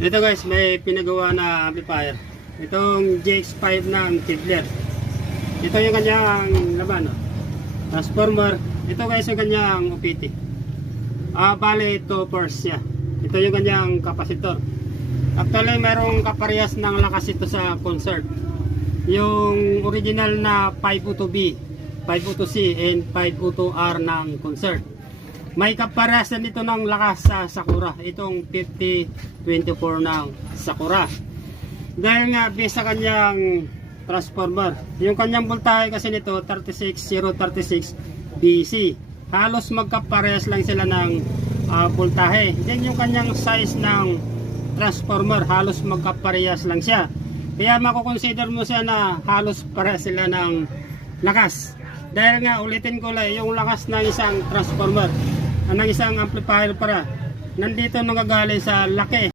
Ito guys, may pinagawa na amplifier. Itong GX5 ng Kevlar. Ito yung kanyang laman, no? Transformer. Ito guys yung kanyang UPT. Bale 2 pores siya. Ito yung kanyang kapasitor. Actually mayroong kaparehas ng lakas ito sa concert. Yung original na 502B, 502C and 502R ng concert. May kaparasan ito ng lakas sa Sakura. Itong 5024 ng Sakura. Dahil nga based sa kanyang transformer. Yung kanyang voltahe kasi nito 36036 DC. Halos magkaparehas lang sila ng voltahe. Then yung kanyang size ng transformer halos magkaparehas lang siya. Kaya makukonsider mo siya na halos parehas sila ng lakas. Dahil nga ulitin ko lang yung lakas ng isang transformer ng isang amplifier para nandito nangagaling sa laki